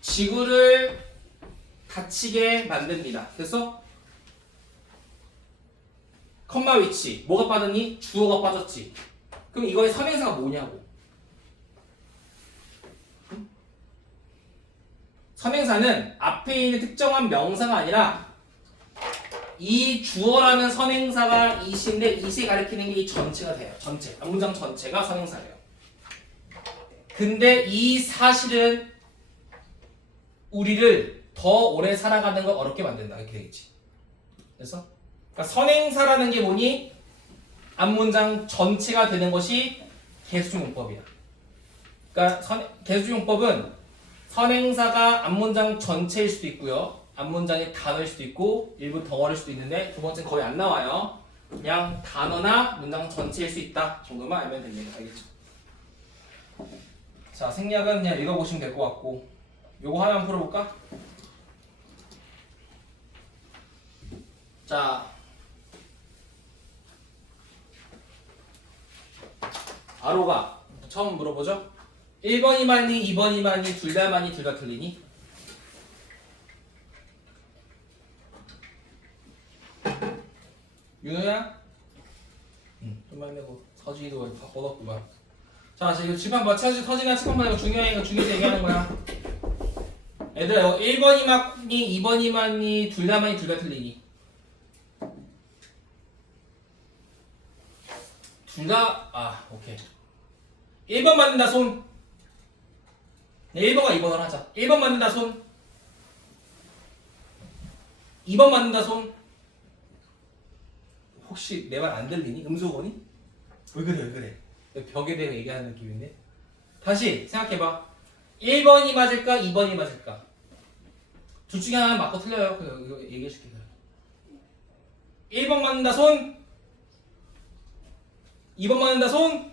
지구를 다치게 만듭니다. 됐어? 컴마 위치 뭐가 빠졌니? 주어가 빠졌지. 그럼 이거의 선행사가 뭐냐고. 선행사는 앞에 있는 특정한 명사가 아니라 이 주어라는 선행사가 이시인데 이시 가리키는 게 이 전체가 돼요. 전체. 문장 전체가 선행사예요. 근데 이 사실은 우리를 더 오래 살아가는 걸 어렵게 만든다. 이렇게 되겠지. 그래서 그러니까 선행사라는 게 뭐니? 앞문장 전체가 되는 것이 개수용법이야. 그러니까 개수용법은 선행사가 앞문장 전체일 수도 있고요. 앞문장의 단어일 수도 있고 일부 덩어리일 수도 있는데 두 번째는 거의 안 나와요. 그냥 단어나 문장 전체일 수 있다 정도만 알면 됩니다. 알겠죠? 자, 생략은 그냥 읽어보시면 될 것 같고 요거 하나만 풀어볼까? 자, 아로가 처음 물어보죠? 1번이 맞니? 2번이 맞니? 둘 다 맞니? 둘 다 틀리니? 윤호야? 좀만 내고 서지도 바꿔뒀구만. 자, 지금 집안 봐. 서지나 칠판 말고 중요해서 얘기하는 거야. 얘들아, 1번이 맞니? 2번이 맞니? 둘 다 맞니? 둘 다 틀리니? 둘 다, 오케이. 1번 맞는다, 손. 네, 1번과 2번을 하자. 1번 맞는다, 손. 2번 맞는다, 손. 혹시 내 말 안 들리니? 음소거니? 왜 그래? 벽에 대해 얘기하는 느낌인데? 다시 생각해봐. 1번이 맞을까? 2번이 맞을까? 둘 중에 하나는 맞고 틀려요. 이거 얘기해줄게. 1번 맞는다, 손. 2번 맞는다, 손.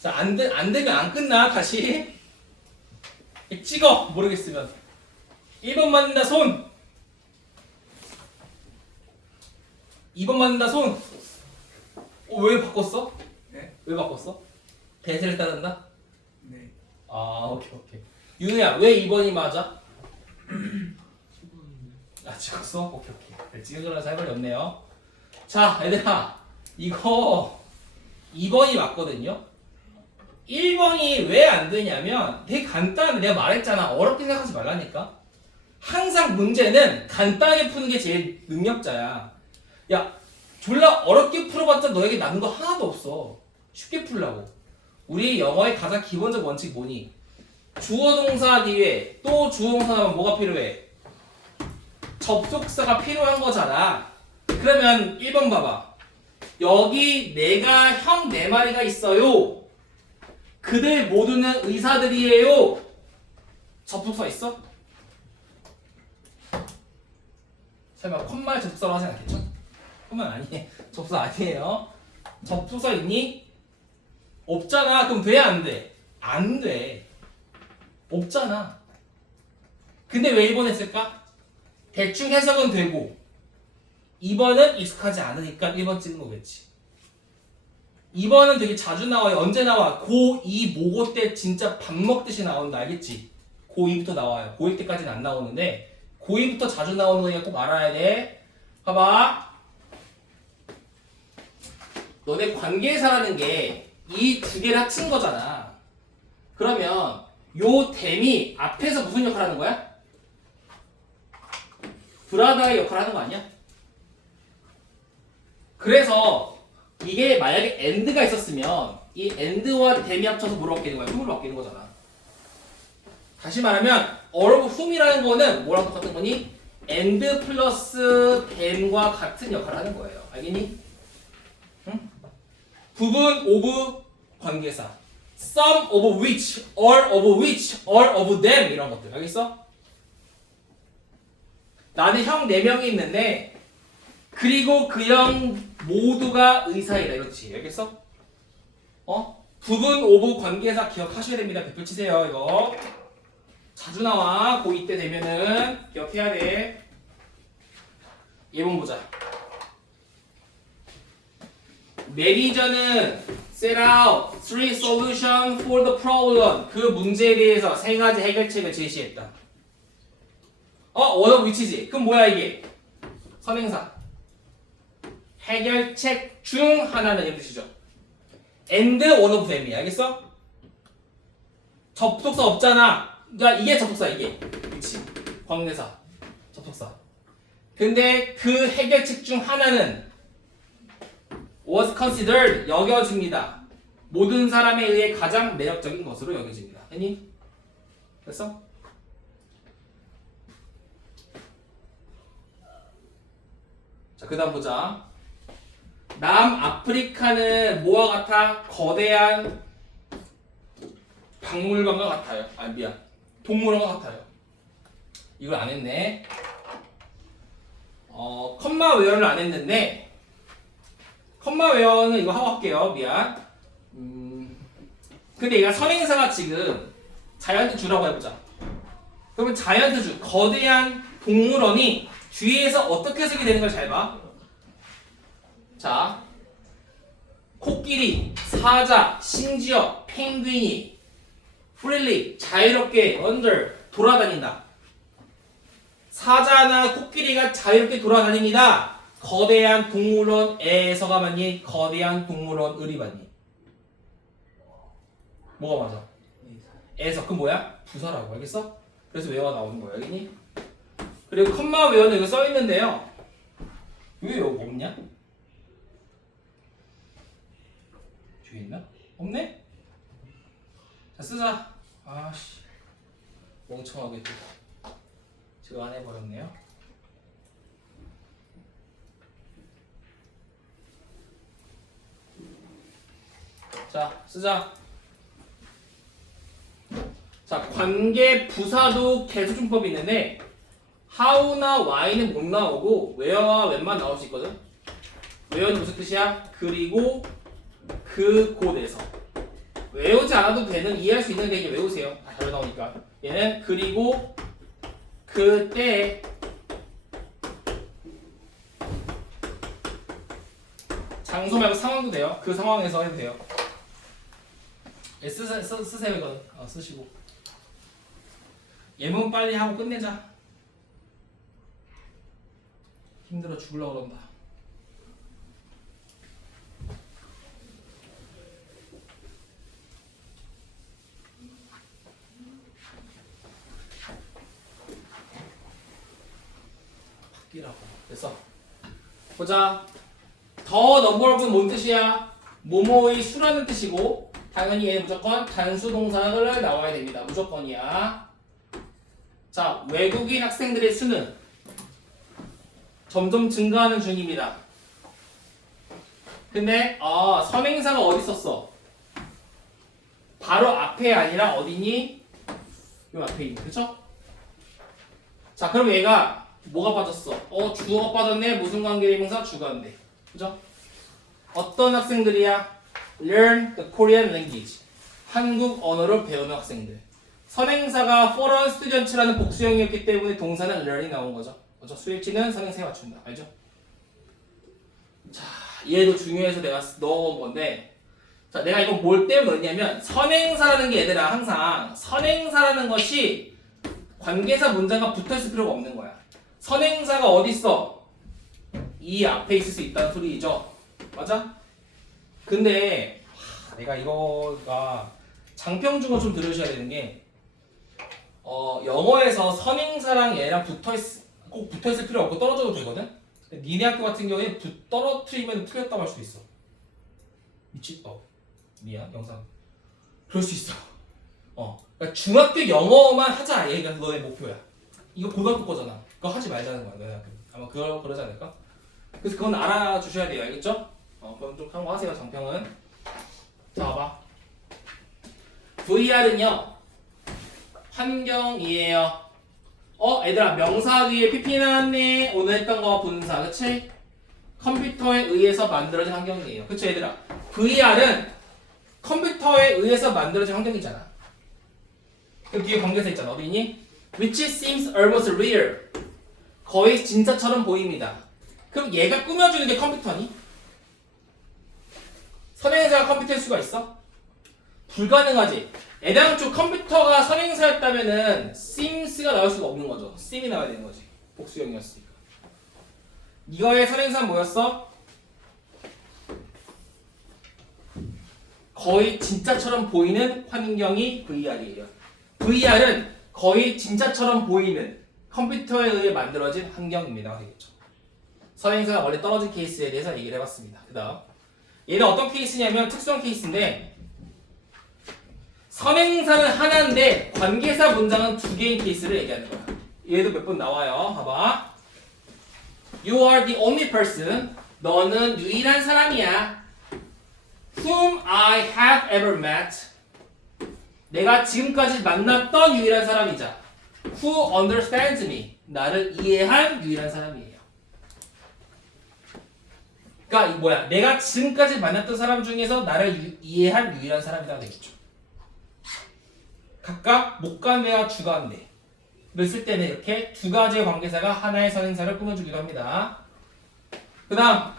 자, 안 되면 안 끝나. 다시 찍어. 모르겠으면 1번 맞는다, 손. 2번 맞는다, 손. 왜 바꿨어? 네? 왜 바꿨어? 대세를 따른다? 네. 오케이. 윤우야, 왜 2번이 맞아? 찍었어? 오케이. 네, 찍은 거라서 할 말이 없네요. 자, 얘들아, 이거 2번이 맞거든요? 1번이 왜 안 되냐면 되게 간단해. 내가 말했잖아. 어렵게 생각하지 말라니까. 항상 문제는 간단하게 푸는 게 제일 능력자야. 야, 졸라 어렵게 풀어봤자 너에게 남는 거 하나도 없어. 쉽게 풀라고. 우리 영어의 가장 기본적 원칙이 뭐니? 주어 동사 뒤에 또 주어 동사 나오면 뭐가 필요해? 접속사가 필요한 거잖아. 그러면 1번 봐봐. 여기 내가 형 네 마리가 있어요. 그들 모두는 의사들이에요. 접속사 있어? 설마 컴말 접속사로 하진 않겠죠? 컴말 아니에요. 접속사 아니에요. 접속사 있니? 없잖아. 그럼 돼? 안 돼? 안 돼. 없잖아. 근데 왜 1번 했을까? 대충 해석은 되고 2번은 익숙하지 않으니까 1번 찍는 거겠지. 2번은 되게 자주 나와요. 언제 나와? 고2 모고 때 진짜 밥 먹듯이 나온다. 알겠지? 고2부터 나와요. 고1 때까지는 안 나오는데 고2부터 자주 나오는 거니까 꼭 알아야 돼. 봐봐. 너네 관계사라는 게 이 두 개를 합친 거잖아. 그러면 요 댐이 앞에서 무슨 역할을 하는 거야? 브라더의 역할을 하는 거 아니야? 그래서 이게 만약에 and가 있었으면 이 and와 댐이 합쳐서 뭐로 바뀌는 거야? who로 바뀌는 거잖아. 다시 말하면 all of whom이라는 거는 뭐랑 똑같은 거니? and 플러스 댐과 같은 역할을 하는 거예요. 알겠니? 응? 부분 of 관계사 some of which, all of which, all of them 이런 것들. 알겠어? 나는 형 4명이 있는데 그리고 그 형 모두가 의사이다. 이렇지. 알겠어? 부분 오브 관계사 기억하셔야 됩니다. 대표 치세요. 이거 자주 나와. 고2 때 되면은 기억해야 돼. 예문 보자. 매니저는 set out 3 solutions for the problem. 그 문제에 대해서 3가지 해결책을 제시했다. 원어 위치지. 그럼 뭐야 이게? 선행사. 해결책 중 하나는 이런 뜻이죠. and one of them이야. 알겠어? 접속사 없잖아. 그러니까 이게 접속사 이게. 그치? 관계사. 접속사. 근데 그 해결책 중 하나는 was considered 여겨집니다. 모든 사람에 의해 가장 매력적인 것으로 여겨집니다. 했니? 됐어? 자, 그 다음 보자. 남아프리카는 뭐와 같아? 거대한 박물관과 같아요. 아, 미안. 동물원과 같아요. 이걸 안 했네. 컴마 웨어를 안 했는데, 컴마 웨어는 이거 하고 할게요. 미안. 근데 얘가 선행사가 지금 자이언트 주라고 해보자. 그러면 자이언트 주, 거대한 동물원이 뒤에서 어떻게 해석이 되는 걸 잘 봐. 자, 코끼리, 사자, 심지어 펭귄이 freely 자유롭게 under 돌아다닌다. 사자나 코끼리가 자유롭게 돌아다닙니다. 거대한 동물원에서가 맞니? 거대한 동물원 을이 맞니? 뭐가 맞아? 에서 그 뭐야? 부사라고 알겠어? 그래서 웨어가 나오는 거야. 알겠니? 그리고 컴마 웨어는 이거 써 있는데요. 왜 여기 없냐? 뒤에 있나? 없네? 자, 쓰자. 아씨, 멍청하게 또 제가 안 해버렸네요. 자, 쓰자. 자, 관계 부사도 계수준법이 있는데 how나 why는 못 나오고 where와 when만 나올 수 있거든. where는 무슨 뜻이야? 그리고 그 곳에서. 외우지 않아도 되는 이해할 수 있는 데 외우세요. 잘 나오니까. 얘는 그리고 그때 장소 말고 상황도 돼요. 그 상황에서 해도 돼요. 쓰세요 이거는. 쓰시고 예문 빨리 하고 끝내자. 힘들어 죽으려고 그런다. 바뀌라고. 됐어. 보자. 더 넘버업은 뭔 뜻이야? 뭐뭐의 수라는 뜻이고 당연히 얘는 무조건 단수 동사를 나와야 됩니다. 무조건이야. 자, 외국인 학생들의 수는 점점 증가하는 중입니다. 근데 선행사가 어디 있었어? 바로 앞에 아니라 어디니? 요 앞에 있는, 그쵸? 자, 그럼 얘가 뭐가 빠졌어? 주어가 빠졌네. 무슨 관계대명사? 주관대. 그죠? 어떤 학생들이야? Learn the Korean language. 한국 언어를 배우는 학생들. 선행사가 foreign students라는 복수형이었기 때문에 동사는 learn이 나온 거죠. 그죠? 수일치는 선행사에 맞춘다. 알죠? 자, 얘도 중요해서 내가 넣어본 건데, 자, 내가 이거 뭘 때문에 넣냐면 선행사라는 게 얘들아 항상 선행사라는 것이 관계사 문장과 붙어있을 필요가 없는 거야. 선행사가 어디 있어? 이 앞에 있을 수 있다는 소리죠. 맞아? 근데 내가 이거가 장평중어 좀 들으셔야 되는 게 영어에서 선행사랑 얘랑 꼭 붙어있을 필요 없고 떨어져도 되거든? 니네 학교 같은 경우에 떨어뜨리면 틀렸다고 할 수 있어. 미안 영상 그럴 수 있어. 그러니까 중학교 영어만 하자. 얘가 너의 목표야. 이거 고등학교 거잖아. 그거 하지 말자는 거야. 너네 학교 아마 그러지 않을까? 그래서 그건 알아주셔야 돼요. 알겠죠? 그럼 좀 참고하세요. 장평은. 자, 봐봐. VR은요 환경이에요. 얘들아 명사 뒤에 PP 나왔네. 오늘 했던 거 분사, 그치? 컴퓨터에 의해서 만들어진 환경이에요. 그치 얘들아? VR은 컴퓨터에 의해서 만들어진 환경이잖아. 그 뒤에 관계사 있잖아. 어디 있니? Which seems almost real. 거의 진짜처럼 보입니다. 그럼 얘가 꾸며주는 게 컴퓨터니? 선행사가 컴퓨터일 수가 있어? 불가능하지. 애당초 컴퓨터가 선행사였다면은 seems가 나올 수가 없는 거죠. seem이 나와야 되는 거지. 복수형이었으니까. 이거의 선행사는 뭐였어? 거의 진짜처럼 보이는 환경이 VR이에요. VR은 거의 진짜처럼 보이는 컴퓨터에 의해 만들어진 환경입니다. 알겠죠? 선행사가 원래 떨어진 케이스에 대해서 얘기를 해봤습니다. 그 다음 얘는 어떤 케이스냐면 특수한 케이스인데 선행사는 하나인데 관계사 문장은 두 개인 케이스를 얘기하는 거야. 얘도 몇 번 나와요. 봐봐. You are the only person. 너는 유일한 사람이야. Whom I have ever met. 내가 지금까지 만났던 유일한 사람이자 Who understands me. 나를 이해한 유일한 사람이에요. 그러니까 뭐야? 내가 지금까지 만났던 사람 중에서 나를 이해한 유일한 사람이라고 되겠죠. 각각 목관대와 주관대를 쓸 때는 이렇게 두 가지의 관계사가 하나의 선행사를 꾸며주기도 합니다. 그 다음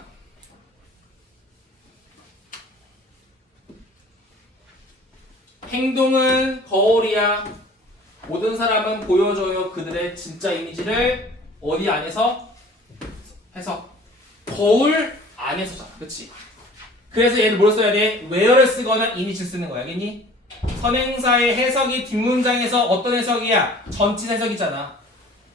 행동은 거울이야. 모든 사람은 보여줘요. 그들의 진짜 이미지를 어디 안에서? 해석. 거울 안에서잖아. 그치? 그래서 얘를 뭘 써야 돼? where를 쓰거나 이니시를 쓰는 거야. 알겠니? 선행사의 해석이 뒷문장에서 어떤 해석이야? 전치 해석이잖아.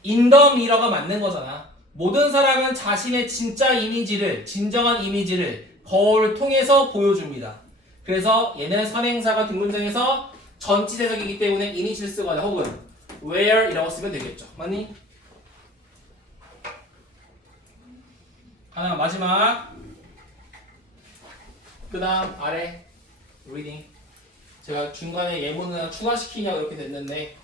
in the mirror가 맞는 거잖아. 모든 사람은 자신의 진짜 이미지를, 진정한 이미지를 거울을 통해서 보여줍니다. 그래서 얘는 선행사가 뒷문장에서 전치 해석이기 때문에 initi를 쓰거나 혹은 where 이라고 쓰면 되겠죠. 맞니? 하나 마지막. 그 다음 아래 reading. 제가 중간에 예문을 추가시키냐고 이렇게 됐는데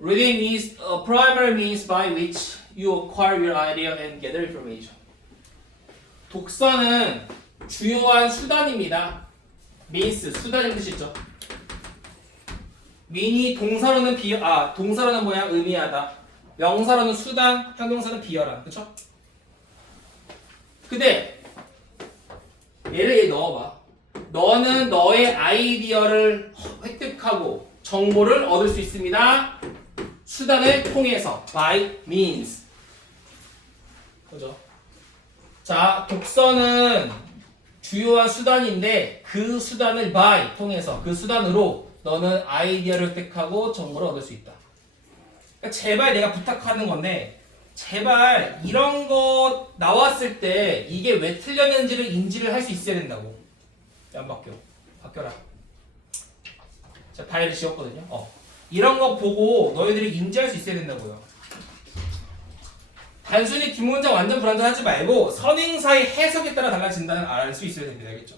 Reading is a primary means by which you acquire your idea and gather information. 독서는 주요한 수단입니다. means, 수단인 뜻이죠. mean이 동사로는 동사로는 뭐야? 의미하다. 명사로는 수단, 형용사는 비열한. 그쵸? 근데 얘를 넣어봐. 너는 너의 아이디어를 획득하고 정보를 얻을 수 있습니다. 수단을 통해서 by means. 그죠? 자, 독서는 주요한 수단인데 그 수단을 by 통해서 그 수단으로 너는 아이디어를 획득하고 정보를 얻을 수 있다. 그러니까 제발 내가 부탁하는 건데 제발 이런 거 나왔을 때 이게 왜 틀렸는지를 인지를 할 수 있어야 된다고. 안 바뀌어라. 자, 다이를 지웠거든요. 이런 거 보고 너희들이 인지할 수 있어야 된다고요. 단순히 뒷문장 완전 불완전하지 말고 선행사의 해석에 따라 달라진다는 알 수 있어야 됩니다. 알겠죠?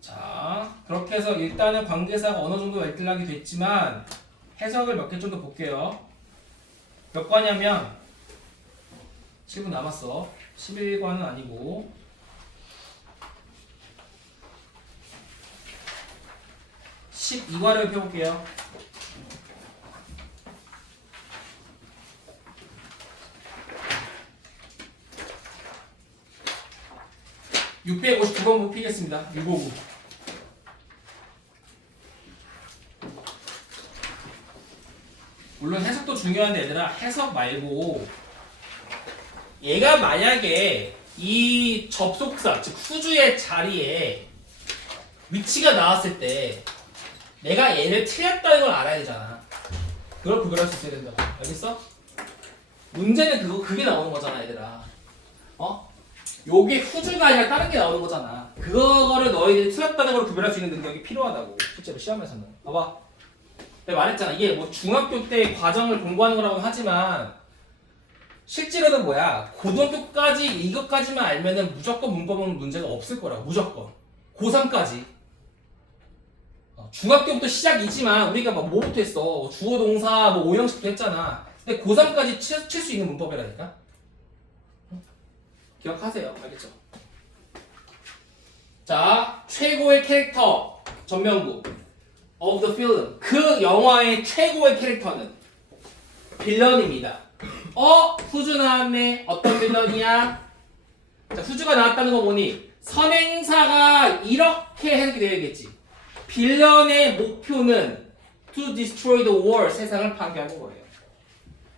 자, 그렇게 해서 일단은 관계사가 어느 정도 알뜰하게 됐지만 해석을 몇 개 정도 볼게요. 몇 과냐면 7분 남았어. 11과는 아니고 12과를 펴볼게요. (659번) 피겠습니다. 659. 물론 해석도 중요한데 얘들아, 해석 말고 얘가 만약에 이 접속사 즉 후주의 자리에 위치가 나왔을 때 내가 얘를 틀렸다는 걸 알아야 되잖아. 그걸 구별할 수 있어야 된다고. 알겠어? 문제는 그게 나오는 거잖아, 얘들아. 요게 후주가 아니라 다른 게 나오는 거잖아. 그거를 너희들이 틀렸다는 걸 구별할 수 있는 능력이 필요하다고. 실제로 시험에서는. 봐봐. 내가 말했잖아. 이게 뭐 중학교 때 과정을 공부하는 거라고는 하지만 실제로는 뭐야? 고등학교까지 이것까지만 알면은 무조건 문법은 문제가 없을 거라고. 무조건. 고3까지. 중학교부터 시작이지만 우리가 막 뭐부터 했어? 주어 동사 뭐 오형식부터 했잖아. 근데 고3까지 칠 수 있는 문법이라니까. 기억하세요. 알겠죠? 자, 최고의 캐릭터 전명구 of the film. 그 영화의 최고의 캐릭터는 빌런입니다. 후주 나왔네. 어떤 빌런이야? 자, 후주가 나왔다는 거 보니 선행사가 이렇게 해석이 되어야겠지. 빌런의 목표는 to destroy the world. 세상을 파괴하는 거예요.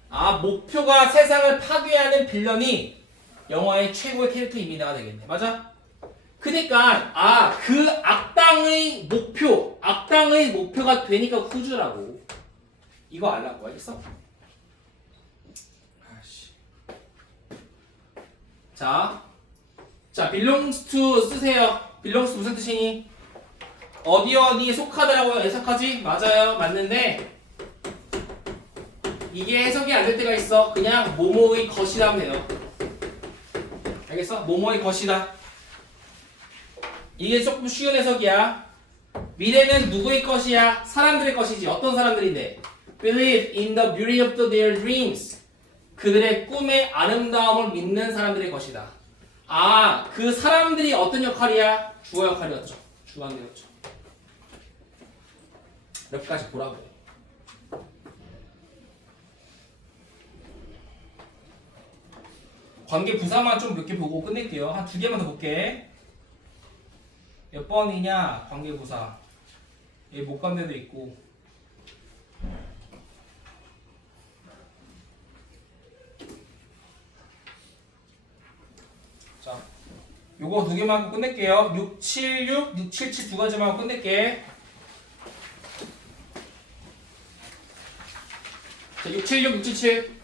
아, 목표가 세상을 파괴하는 빌런이 영화의 최고의 캐릭터 이미지가 되겠네. 맞아? 그니까 그 악당의 목표가 되니까 후주라고. 이거 알라고. 알겠어? 아씨. 자, belongs to 쓰세요. belongs to 무슨 뜻이니? 어디에 속하다라고 해석하지? 맞아요. 맞는데 이게 해석이 안 될 때가 있어. 그냥 뭐뭐의 것이다 하면 돼요. 알겠어? 뭐뭐의 것이다. 이게 조금 쉬운 해석이야. 미래는 누구의 것이야? 사람들의 것이지. 어떤 사람들인데? Believe in the beauty of their dreams. 그들의 꿈의 아름다움을 믿는 사람들의 것이다. 그 사람들이 어떤 역할이야? 주어 역할이었죠. 주관되었죠. 몇 가지 보라고. 관계 부사만 좀 몇 개 보고 끝낼게요. 한 2개만 더 볼게. 몇 번이냐? 관계 부사. 얘 못 간 데도 있고. 자, 요거 2개만 하고 끝낼게요. 676, 677 2가지만 하고 끝낼게. 자, 676, 677.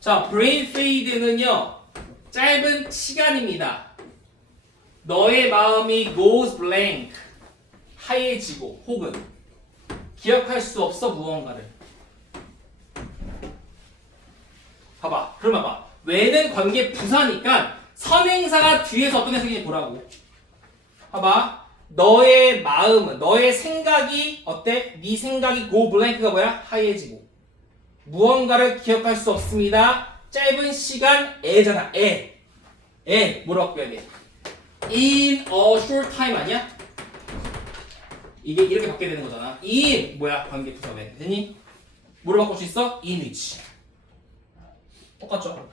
자, brain fade는요, 짧은 시간입니다. 너의 마음이 goes blank, 하얘지고, 혹은 기억할 수 없어 무언가를. 봐봐. 왜는 관계 부사니까 선행사가 뒤에서 어떤 해석인지 보라고. 봐봐. 너의 마음은, 너의 생각이 어때? 네 생각이 go blank가 뭐야? 하얘지고. 무언가를 기억할 수 없습니다. 짧은 시간 에잖아. 뭐라고 바꿔야 돼? In a short time 아니야? 이게 이렇게 바뀌어야 되는 거잖아. In 뭐야? 관계 부사 왜? 되니? 뭐로 바꿀 수 있어? In which. 똑같죠?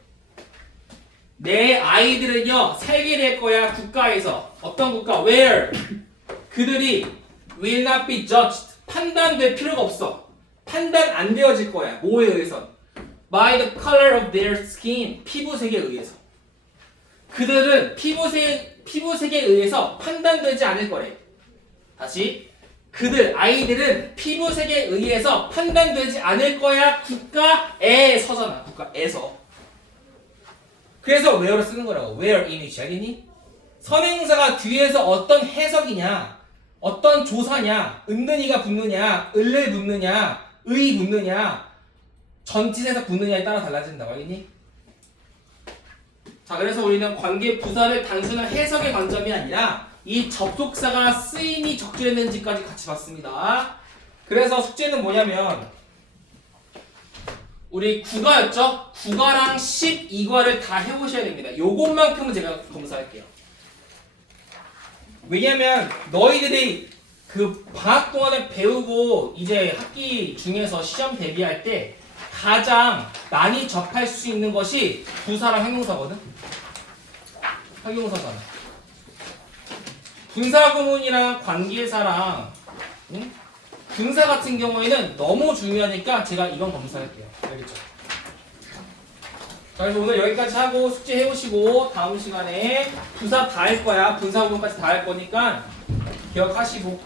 내 아이들은요 살게 될 거야 국가에서. 어떤 국가? Where? 그들이 will not be judged. 판단될 필요가 없어. 판단 안 되어질 거야. 뭐에 의해서? By the color of their skin. 피부색에 의해서. 그들은 피부색에 의해서 판단되지 않을 거래. 다시. 아이들은 피부색에 의해서 판단되지 않을 거야. 국가에서잖아. 국가에서. 그래서 where를 쓰는 거라고. where in which. 알겠니? 선행사가 뒤에서 어떤 해석이냐, 어떤 조사냐, 은는이가 붙느냐, 을을 붙느냐, 의 붙느냐, 전치사에서 붙느냐에 따라 달라진다고. 알겠니? 자, 그래서 우리는 관계 부사를 단순한 해석의 관점이 아니라 이 접속사가 쓰임이 적절했는지까지 같이 봤습니다. 그래서 숙제는 뭐냐면 우리 국어였죠? 국어랑 12과를 다 해보셔야 됩니다. 요것만큼은 제가 검사할게요. 왜냐면 너희들이 그 방학 동안에 배우고 이제 학기 중에서 시험 대비할 때 가장 많이 접할 수 있는 것이 부사랑 형용사거든? 형용사잖아. 분사구문이랑 관계사랑 분사 같은 경우에는 너무 중요하니까 제가 이건 검사할게요. 알겠죠? 자, 그래서 오늘 여기까지 하고 숙제 해오시고 다음 시간에 부사 다 할 거야. 분사구문까지 다 할 거니까 기억하시고